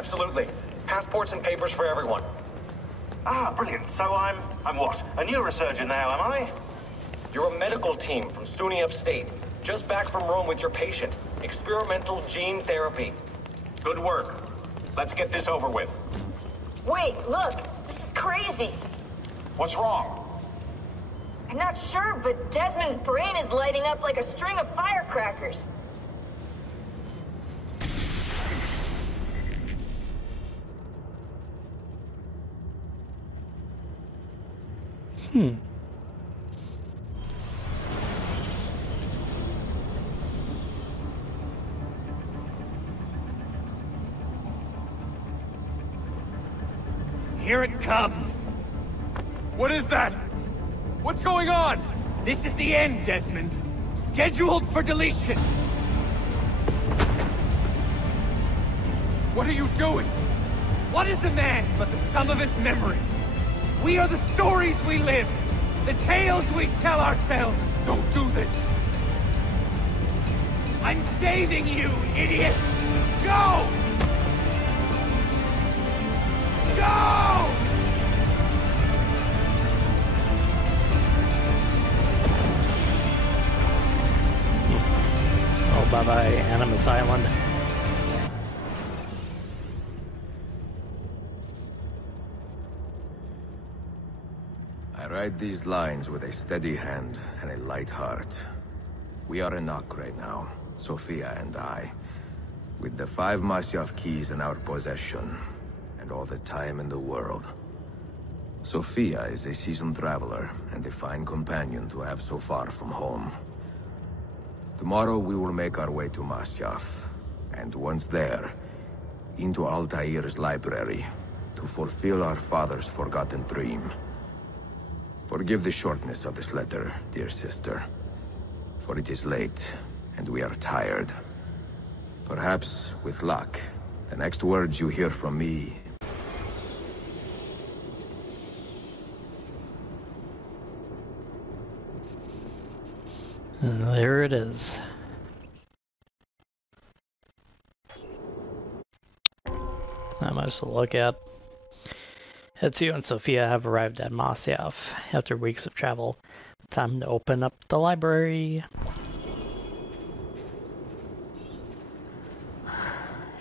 Absolutely. Passports and papers for everyone. Ah, brilliant. So I'm what? A neurosurgeon now, am I? You're a medical team from SUNY Upstate. Just back from Rome with your patient. Experimental gene therapy. Good work. Let's get this over with. Wait, look! This is crazy! What's wrong? I'm not sure, but Desmond's brain is lighting up like a string of firecrackers. Here it comes! What is that? What's going on? This is the end, Desmond. Scheduled for deletion. What are you doing? What is a man but the sum of his memories? We are the stories we live, the tales we tell ourselves. Don't do this. I'm saving you, idiot! Go! Go! Oh, bye-bye, Animus Island. I write these lines with a steady hand and a light heart. We are in Nock right now, Sophia and I, with the 5 Masyaf keys in our possession, and all the time in the world. Sophia is a seasoned traveler, and a fine companion to have so far from home. Tomorrow we will make our way to Masyaf, and once there, into Altair's library, to fulfill our father's forgotten dream. Forgive the shortness of this letter, dear sister, for it is late, and we are tired. Perhaps, with luck, the next words you hear from me. There it is. Not much to look at. Ezio and Sophia have arrived at Masyaf after weeks of travel. Time to open up the library.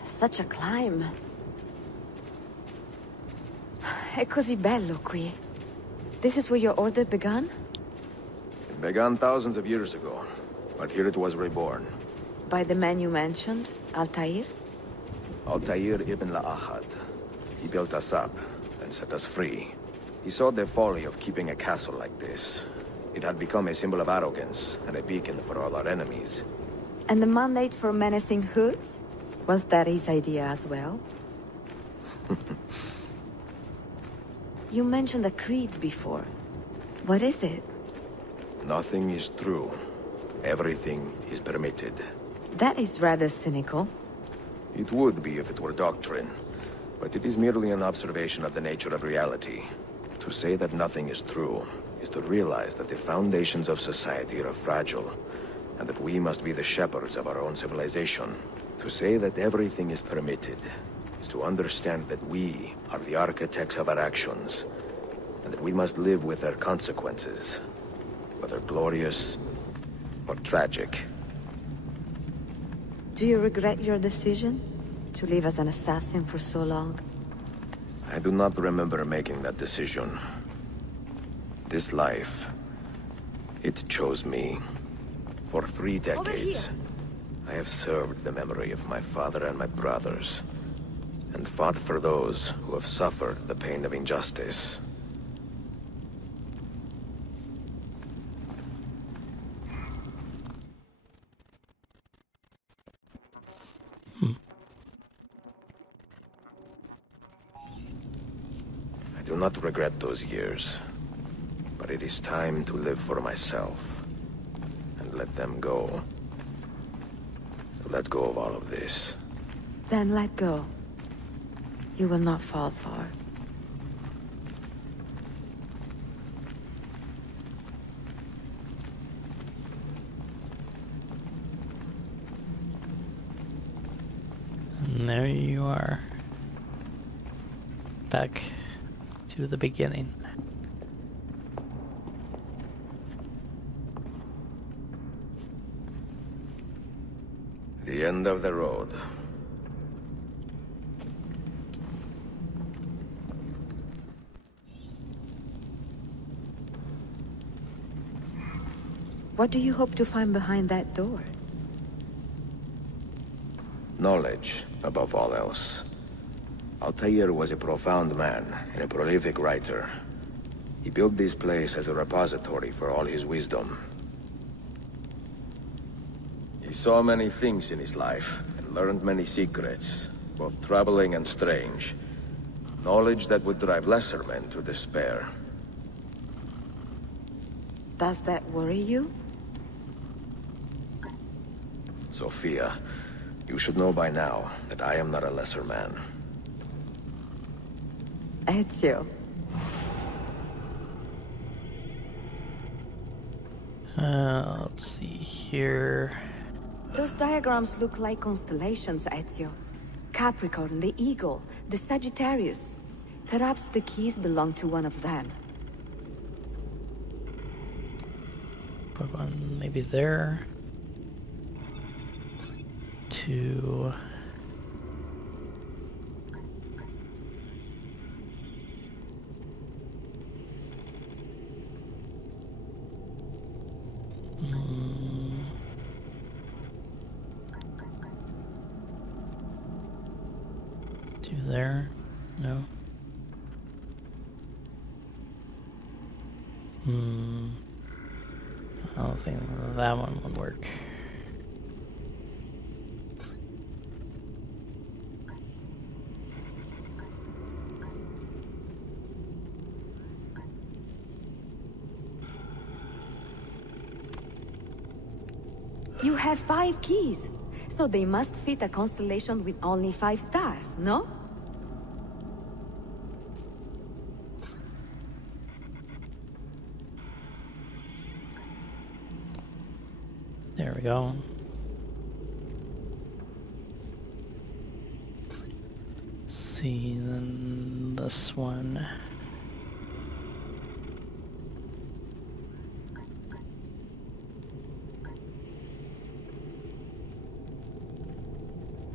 Such a climb. È così bello qui. This is where your order began? It began thousands of years ago, but here it was reborn. By the man you mentioned, Altair? Altair ibn La'ahad. He built us up, and set us free. He saw the folly of keeping a castle like this. It had become a symbol of arrogance, and a beacon for all our enemies. And the mandate for menacing hoods? Was that his idea as well? You mentioned a creed before. What is it? Nothing is true. Everything is permitted. That is rather cynical. It would be if it were doctrine, but it is merely an observation of the nature of reality. To say that nothing is true is to realize that the foundations of society are fragile, and that we must be the shepherds of our own civilization. To say that everything is permitted is to understand that we are the architects of our actions, and that we must live with their consequences, whether glorious or tragic. Do you regret your decision to live as an assassin for so long? I do not remember making that decision. This life, it chose me. For 3 decades, I have served the memory of my father and my brothers, and fought for those who have suffered the pain of injustice. I do not regret those years, but it is time to live for myself, and let them go. To let go of all of this. Then let go. You will not fall far. And there you are. back to the beginning. The end of the road. What do you hope to find behind that door? Knowledge, above all else. Altair was a profound man and a prolific writer. He built this place as a repository for all his wisdom. He saw many things in his life, and learned many secrets, both troubling and strange. Knowledge that would drive lesser men to despair. Does that worry you? Sophia, you should know by now that I am not a lesser man. Ezio. Let's see here. Those diagrams look like constellations, Ezio. Capricorn, the Eagle, the Sagittarius. Perhaps the keys belong to one of them. Put one maybe there. To... to there? No. I don't think that one would work. You have 5 keys, so they must fit a constellation with only 5 stars, no? There we go. See, then this one.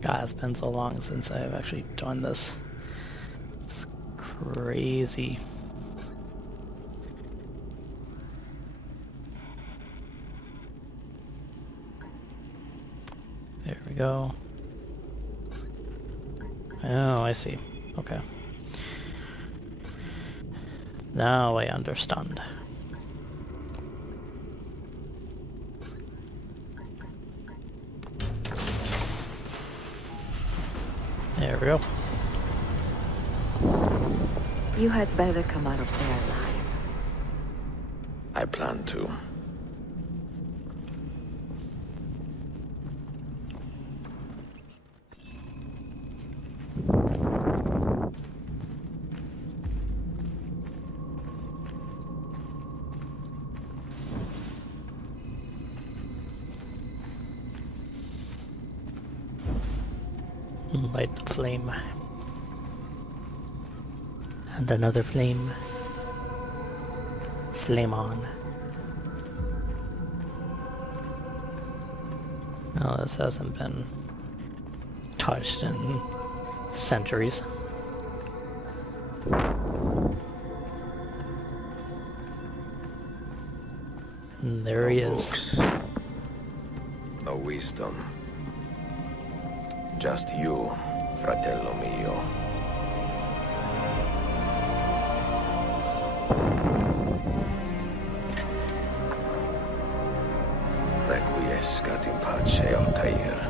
God, it's been so long since I've actually done this. It's crazy. There we go. Oh, I see. Okay. Now I understand. There we go. You had better come out of there alive. I plan to. Light the flame. And another flame. Flame on. Oh, this hasn't been touched in centuries. And there he is. Books. No wisdom. Just you, fratello mio. Requiescat in pace, Altair.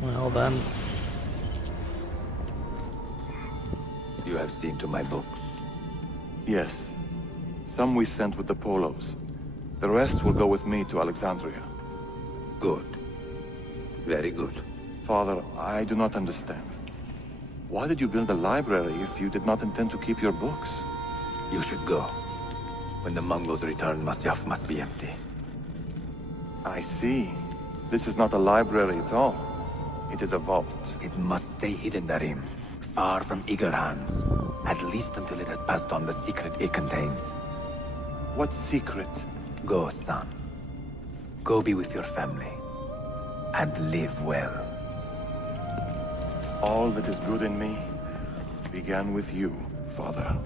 Well then. You have seen to my books. Yes. Some we sent with the Polos. The rest will go with me to Alexandria. Good. Very good. Father, I do not understand. Why did you build a library if you did not intend to keep your books? You should go. When the Mongols return, Masyaf must be empty. I see. This is not a library at all. It is a vault. It must stay hidden, Darim. Far from eager hands. At least until it has passed on the secret it contains. What secret? Go, son. Go be with your family. And live well. All that is good in me began with you, Father.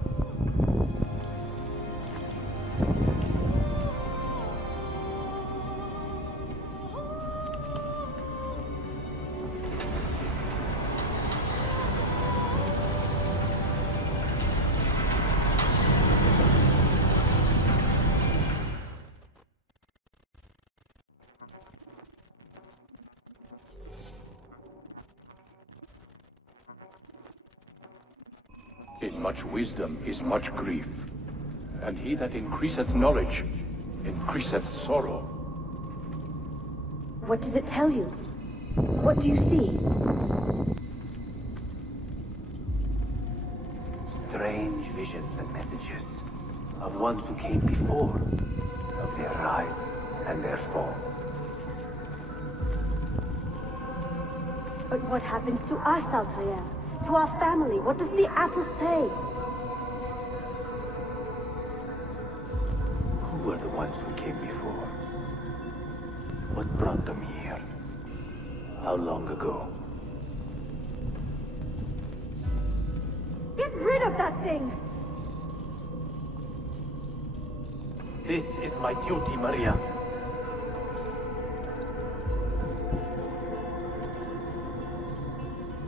In much wisdom is much grief, and he that increaseth knowledge increaseth sorrow. What does it tell you? What do you see? Strange visions and messages of ones who came before, of their rise and their fall. But what happens to us, Altair? To our family? What does the apple say? Who were the ones who came before? What brought them here? How long ago? Get rid of that thing! This is my duty, Maria.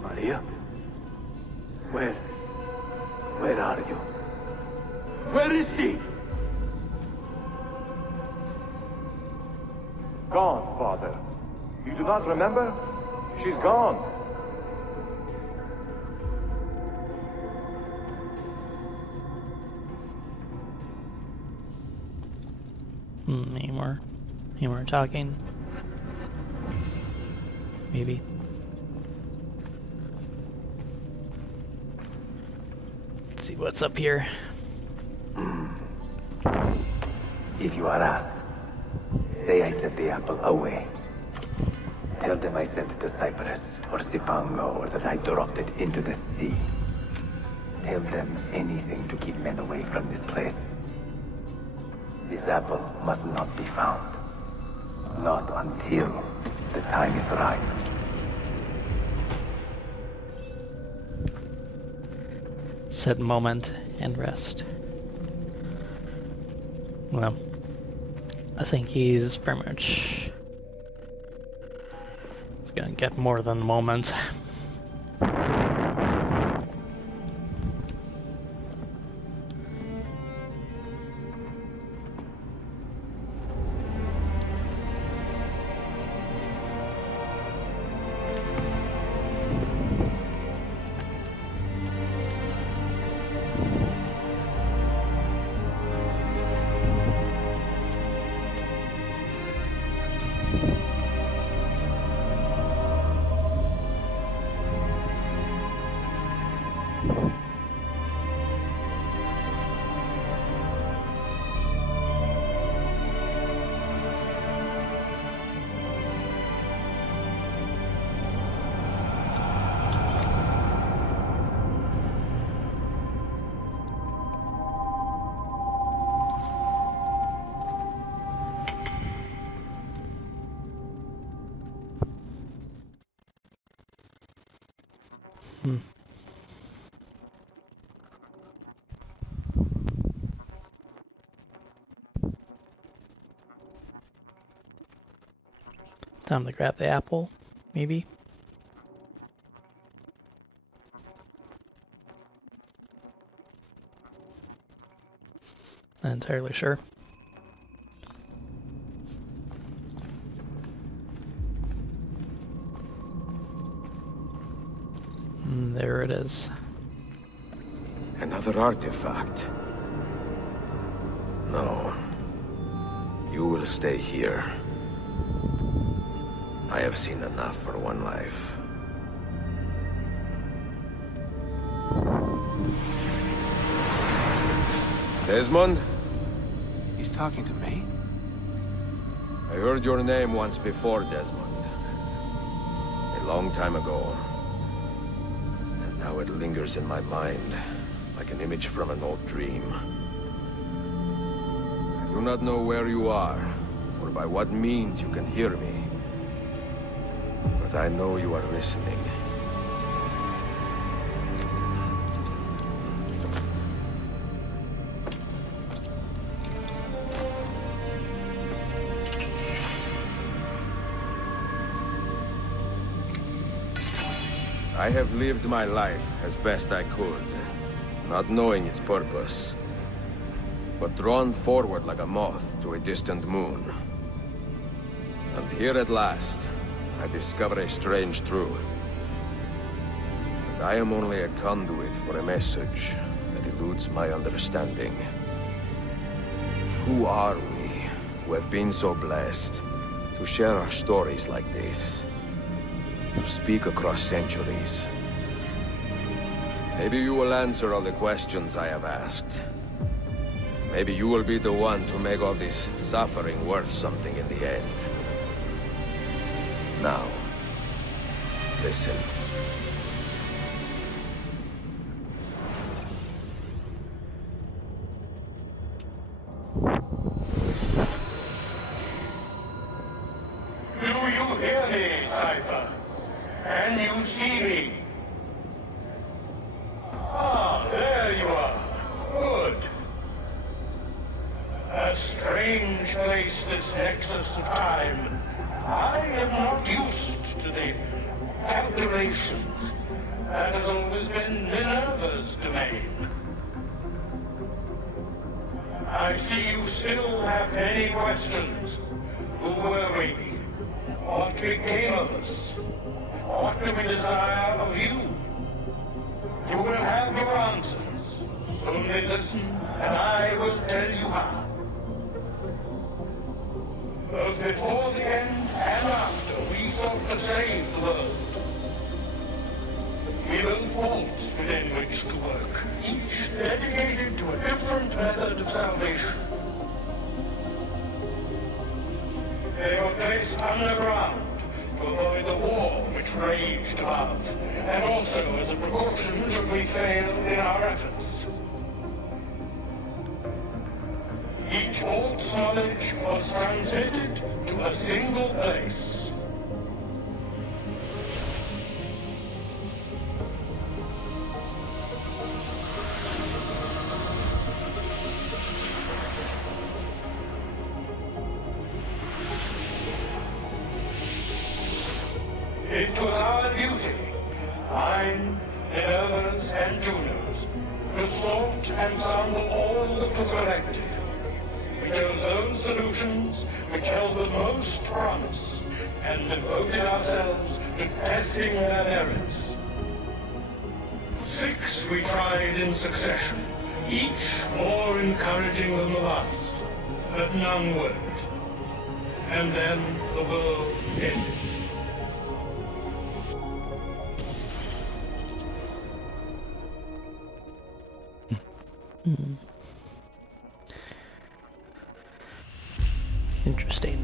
Maria? Where are you? Where is she? Gone, Father. You do not remember? She's gone. Any more talking? Maybe. Let's see what's up here. If you are asked, say I sent the apple away. Tell them I sent it to Cyprus, or Cipango, or that I dropped it into the sea. Tell them anything to keep men away from this place. This apple must not be found. Not until the time is right. Set moment and rest. Well, I think he's pretty much... He's gonna get more than a moment. Time to grab the apple, maybe. Not entirely sure. There it is. Another artifact. No. You will stay here. I have seen enough for one life. Desmond? He's talking to me? I heard your name once before, Desmond. A long time ago. And now it lingers in my mind, like an image from an old dream. I do not know where you are, or by what means you can hear me. But I know you are listening. I have lived my life as best I could, not knowing its purpose, but drawn forward like a moth to a distant moon. And here at last, I discover a strange truth. That I am only a conduit for a message that eludes my understanding. Who are we, who have been so blessed, to share our stories like this? To speak across centuries. Maybe you will answer all the questions I have asked. Maybe you will be the one to make all this suffering worth something in the end. Now, listen. Do you hear me, Cypher? Can you see me? Ah, there you are. Good. A strange place, this nexus of time. I am not used to the calculations. That has always been Minerva's domain. I see you still have many questions. Who were we? What became of us? What do we desire of you? You will have your answers. Only listen, and I will tell you how. Both before the end and after, we sought to save the world. We built vaults within which to work, each dedicated to a different method of salvation. They were placed underground to avoid the war which raged above, and also as a precaution should we fail in our efforts. Each vault's knowledge was transmitted to a single place. It was our duty, mine, Minerva's, and Juno's, to sort and sample all that was collected. We chose those solutions which held the most promise, and devoted ourselves to testing their merits. 6 we tried in succession, each more encouraging than the last, but none worked. And then the world ended. Interesting.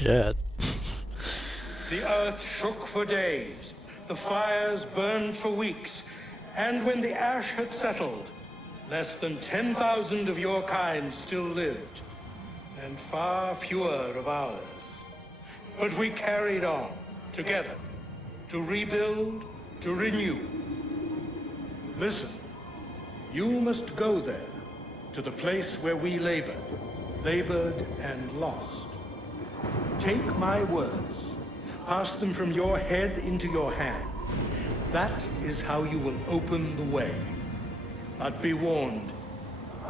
shit. The earth shook for days, the fires burned for weeks, and when the ash had settled, less than 10,000 of your kind still lived, and far fewer of ours. But we carried on, together, to rebuild, to renew. Listen, you must go there, to the place where we labored and lost. Take my words, pass them from your head into your hands. That is how you will open the way. But be warned,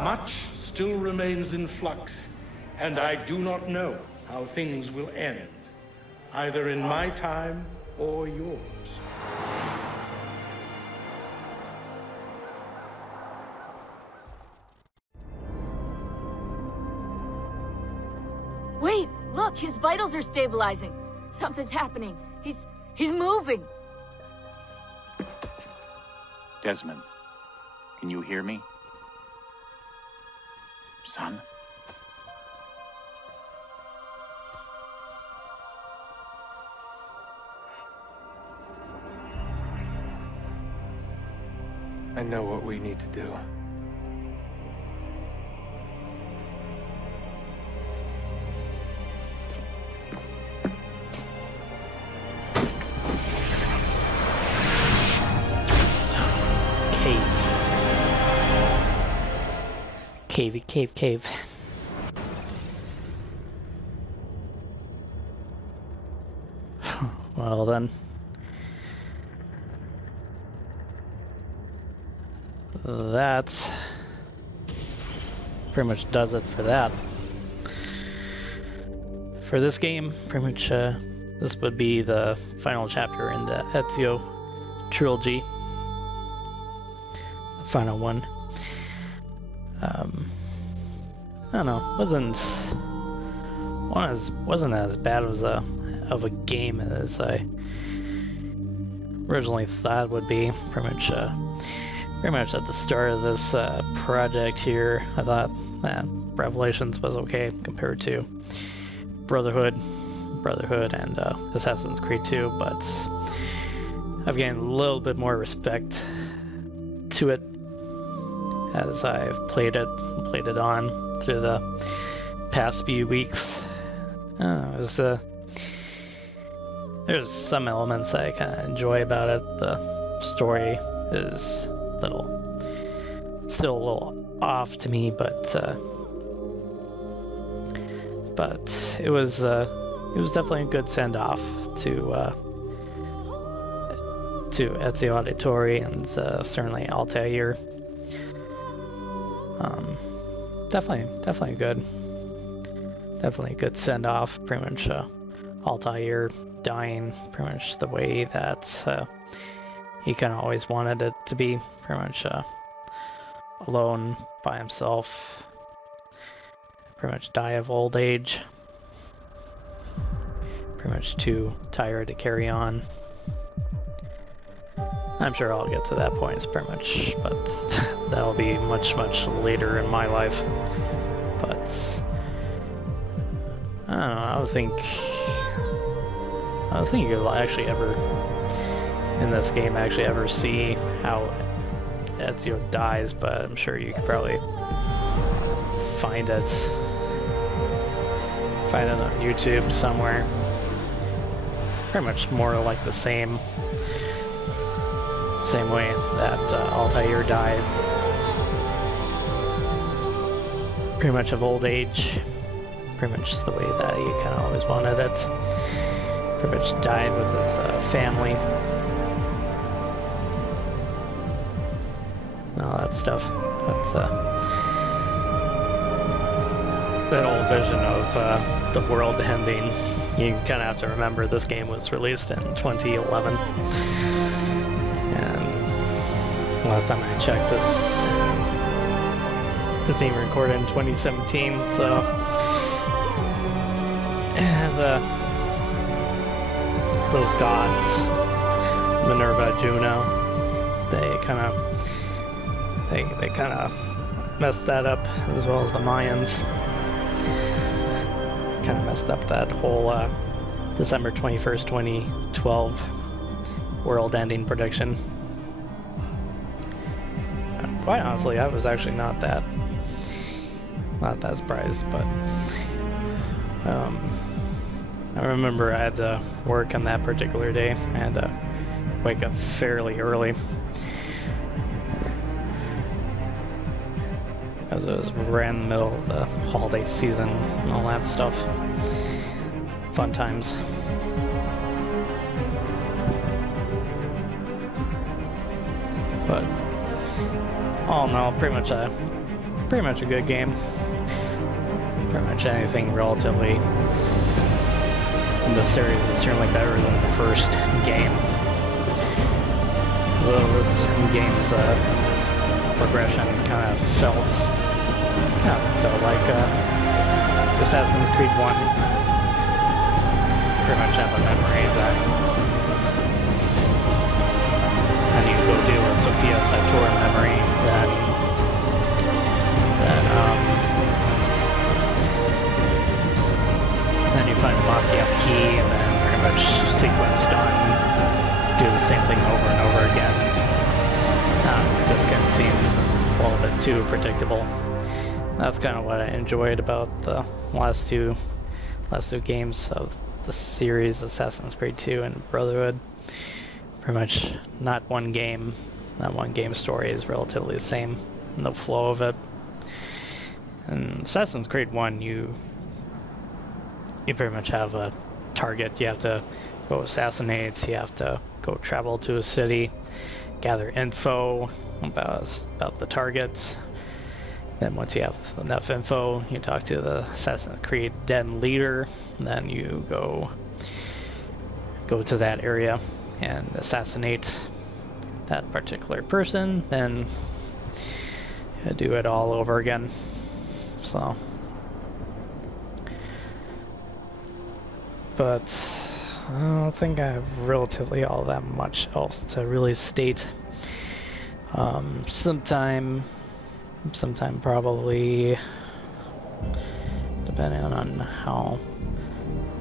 much still remains in flux, and I do not know how things will end, either in my time or yours. Wait, look, his vitals are stabilizing. Something's happening. He's moving. Desmond, can you hear me? Son? I know what we need to do. Cave. Well then. That pretty much does it for that. For this game, pretty much this would be the final chapter in the Ezio trilogy. The final one. I don't know, wasn't as bad of a game as I originally thought it would be. Pretty much at the start of this project here, I thought that Revelations was okay compared to Brotherhood and Assassin's Creed 2, but I've gained a little bit more respect to it as I've played it on through the past few weeks. There's some elements that I kind of enjoy about it. The story is still a little off to me, but it was definitely a good send off to Ezio Auditore and certainly Altair. Definitely good. Definitely a good send off. Pretty much Altair dying pretty much the way that he kind of always wanted it to be. Pretty much alone by himself. Pretty much die of old age. Pretty much too tired to carry on. I'm sure I'll get to that point pretty much, but that'll be much later in my life. But I don't know, I don't think you'll actually ever in this game ever see how Ezio dies, but I'm sure you could probably find it on YouTube somewhere. Pretty much more like the same way that Altair died. Pretty much of old age. Pretty much the way that he kind of always wanted it. Pretty much died with his family. And all that stuff. But that old vision of the world ending, you kind of have to remember this game was released in 2011. And last time I checked, this is being recorded in 2017, so those gods, Minerva, Juno, they kind of messed that up, as well as the Mayans. kind of messed up that whole December 21st, 2012 world-ending prediction. Quite honestly, I was actually not that surprised, but I remember I had to work on that particular day. I had to wake up fairly early, as it was right in the middle of the holiday season and all that stuff. Fun times. But all in all, pretty much a good game. Pretty much anything relatively in this series is certainly better than the first game. Though this game's progression kind of felt like Assassin's Creed 1. Pretty much have a memory of that. And you go do a Sophia Sator memory, then you find the Masyaf key, and then pretty much sequence done. Do the same thing over and over again. It just kind of seemed a little bit too predictable. That's kind of what I enjoyed about the last two games of the series, Assassin's Creed 2 and Brotherhood. Pretty much not one game story is relatively the same in the flow of it. In Assassin's Creed 1, you pretty much have a target. You have to go assassinate, you have to go travel to a city, gather info about the target. Then once you have enough info, you talk to the Assassin's Creed den leader, and then you go to that area and assassinate that particular person, then you do it all over again. So, but I don't think I have relatively all that much else to really state. Sometime probably, depending on how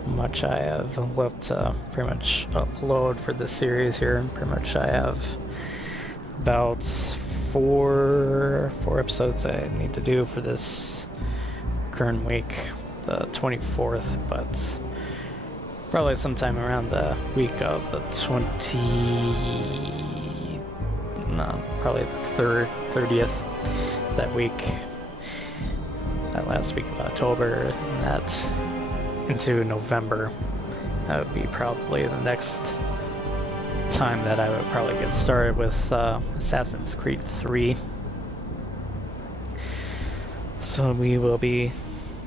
much I have left to pretty much upload for this series here. Pretty much I have about four episodes I need to do for this current week, the 24th, but probably sometime around the week of the probably the 30th that week, that last week of October, and that into November. That would be probably the next time that I would probably get started with Assassin's Creed 3. So we will be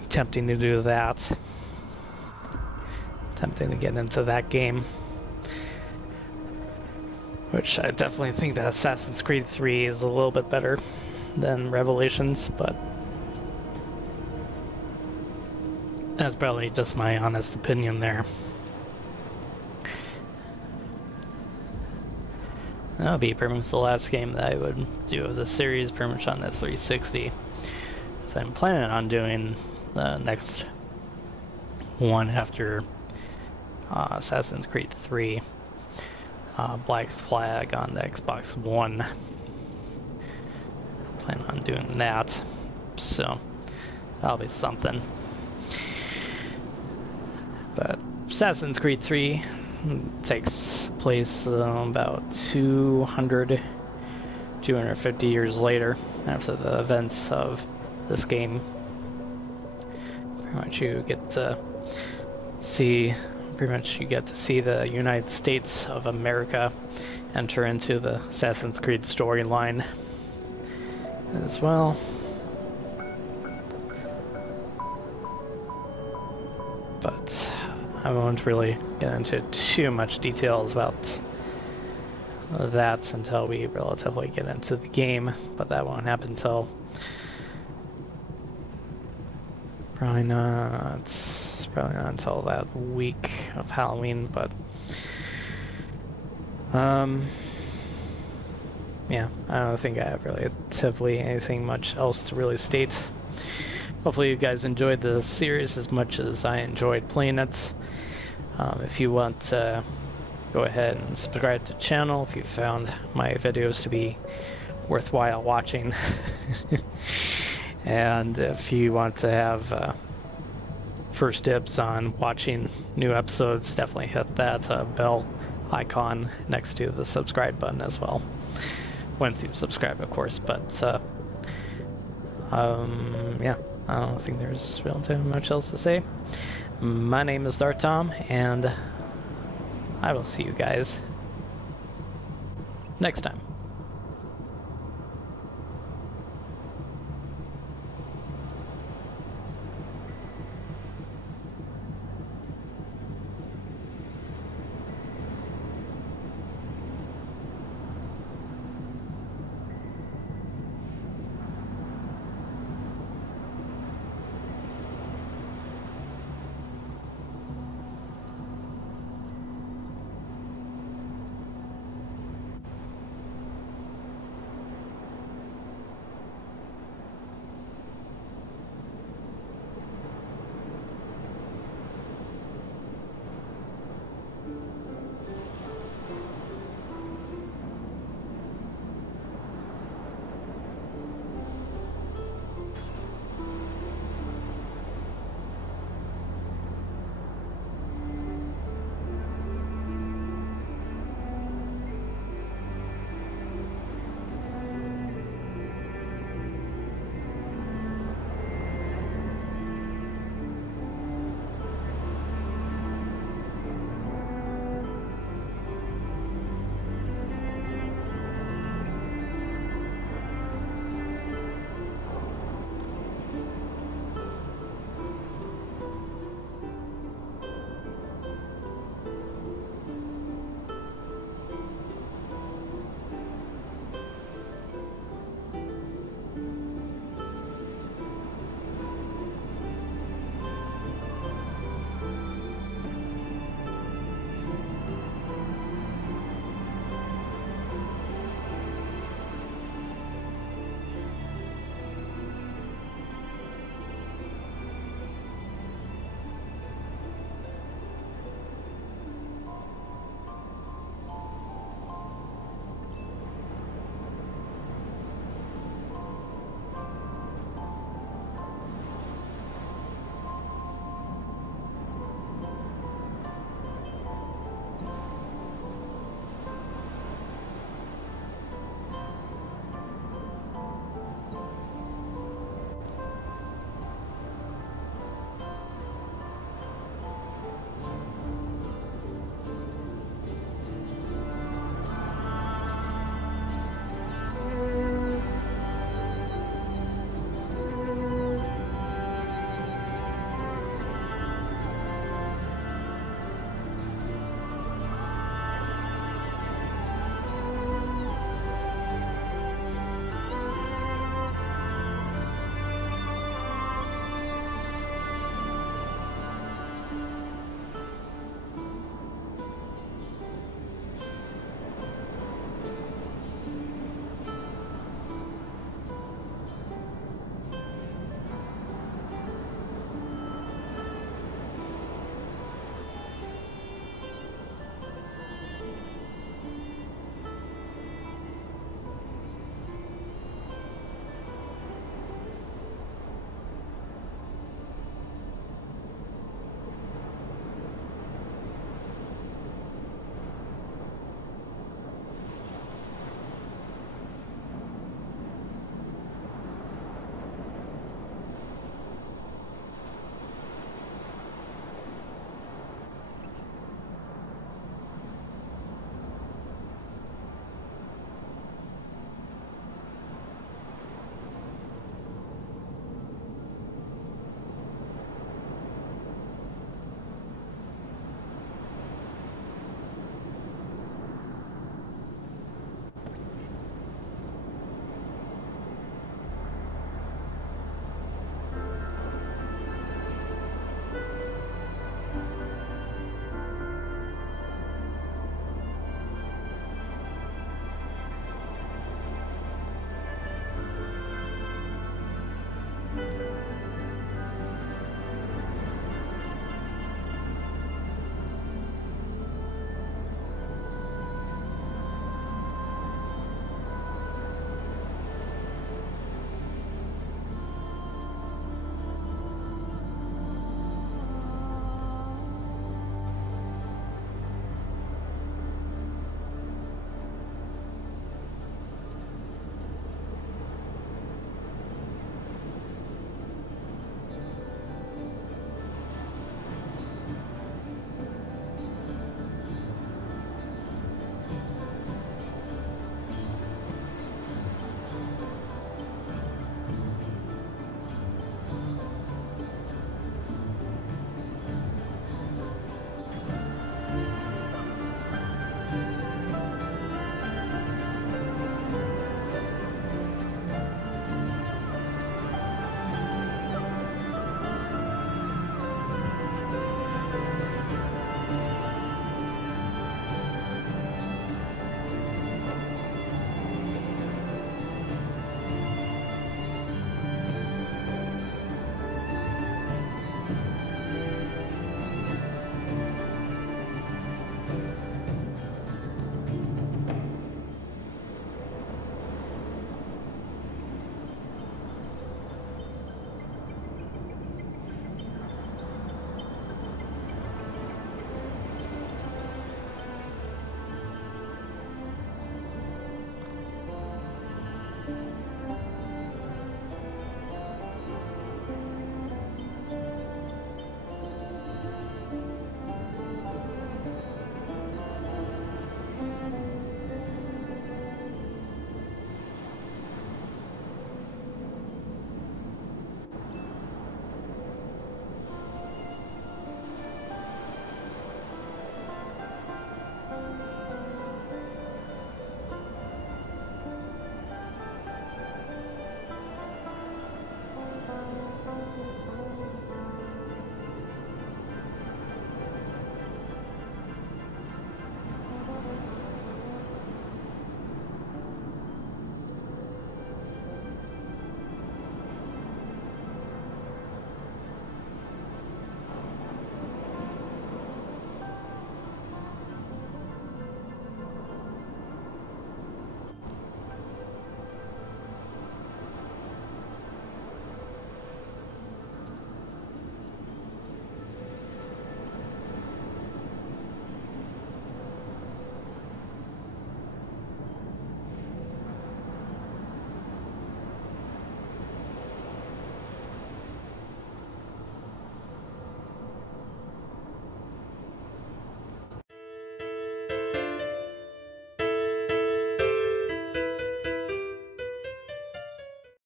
attempting to do that. Attempting to get into that game. Which I definitely think that Assassin's Creed 3 is a little bit better than Revelations, but that's probably just my honest opinion there. That'll be pretty much the last game that I would do of the series, pretty much on the 360. So I'm planning on doing the next one after Assassin's Creed 3, Black Flag on the Xbox One. Plan on doing that, so that'll be something. But Assassin's Creed 3 takes place about 250 years later after the events of this game. Pretty much you get to see the United States of America enter into the Assassin's Creed storyline as well. But I won't really get into too much details about that until we relatively get into the game, but that won't happen until probably not until that week of Halloween, but yeah, I don't think I have relatively anything much else to really state hopefully you guys enjoyed the series as much as I enjoyed playing it. If you want to go ahead and subscribe to the channel if you found my videos to be worthwhile watching. And if you want to have first dibs on watching new episodes, definitely hit that bell icon next to the subscribe button as well. Once you subscribe, of course, but yeah, I don't think there's really much else to say. My name is DarthTom, and I will see you guys next time.